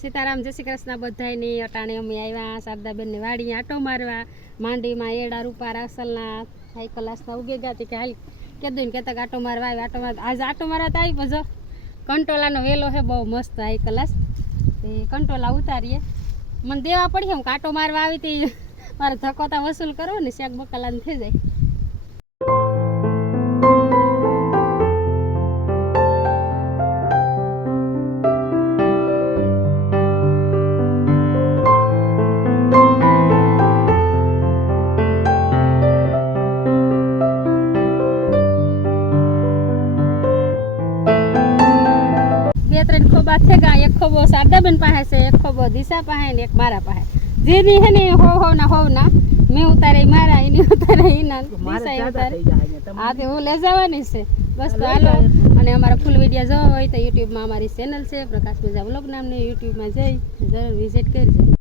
સીતારામ, જય શ્રી કૃષ્ણ બધાયની. અટાણે અમે આવ્યા શારદાબેનની વાડીએ આટો મારવા. માંડીમાં એડા રૂપારા અસલના હાઈ ક્લાસના ઉગે ગયા હતી કે હાલ કીધું ને કહેતા આટો મારવા આવ્યા. આટો માર આજે આટો મારવા તો આવી પછી કંટોલાનો વેલો છે બહુ મસ્ત હાઈ ક્લાસ. એ કંટોલા ઉતારીએ મને દેવા પડી એમ કાંટો મારવા આવી હતી મારે ધક્કોતા વસૂલ કરો ને શેક બકાલાને થઈ જાય. બે ત્રણ ખોબા થેગા, એક ખોબો શારદાબેન પાસે છે, એક ખોબો દિશા પાસે ને એક મારા પાસે. જેની હે ને હોવ ના મેં ઉતારે મારા, એની ઉતારે એના, દિશા ઉતારે. હા તે હું લઈ જવાની છે બસ. તો હાલો, અને અમારા ફૂલ વિડીયો જોવા હોય તો યુટ્યુબમાં અમારી ચેનલ છે પ્રકાશ મેજા વ્લોગ નામની, યુટ્યુબમાં જઈ જરૂર વિઝિટ કરજો.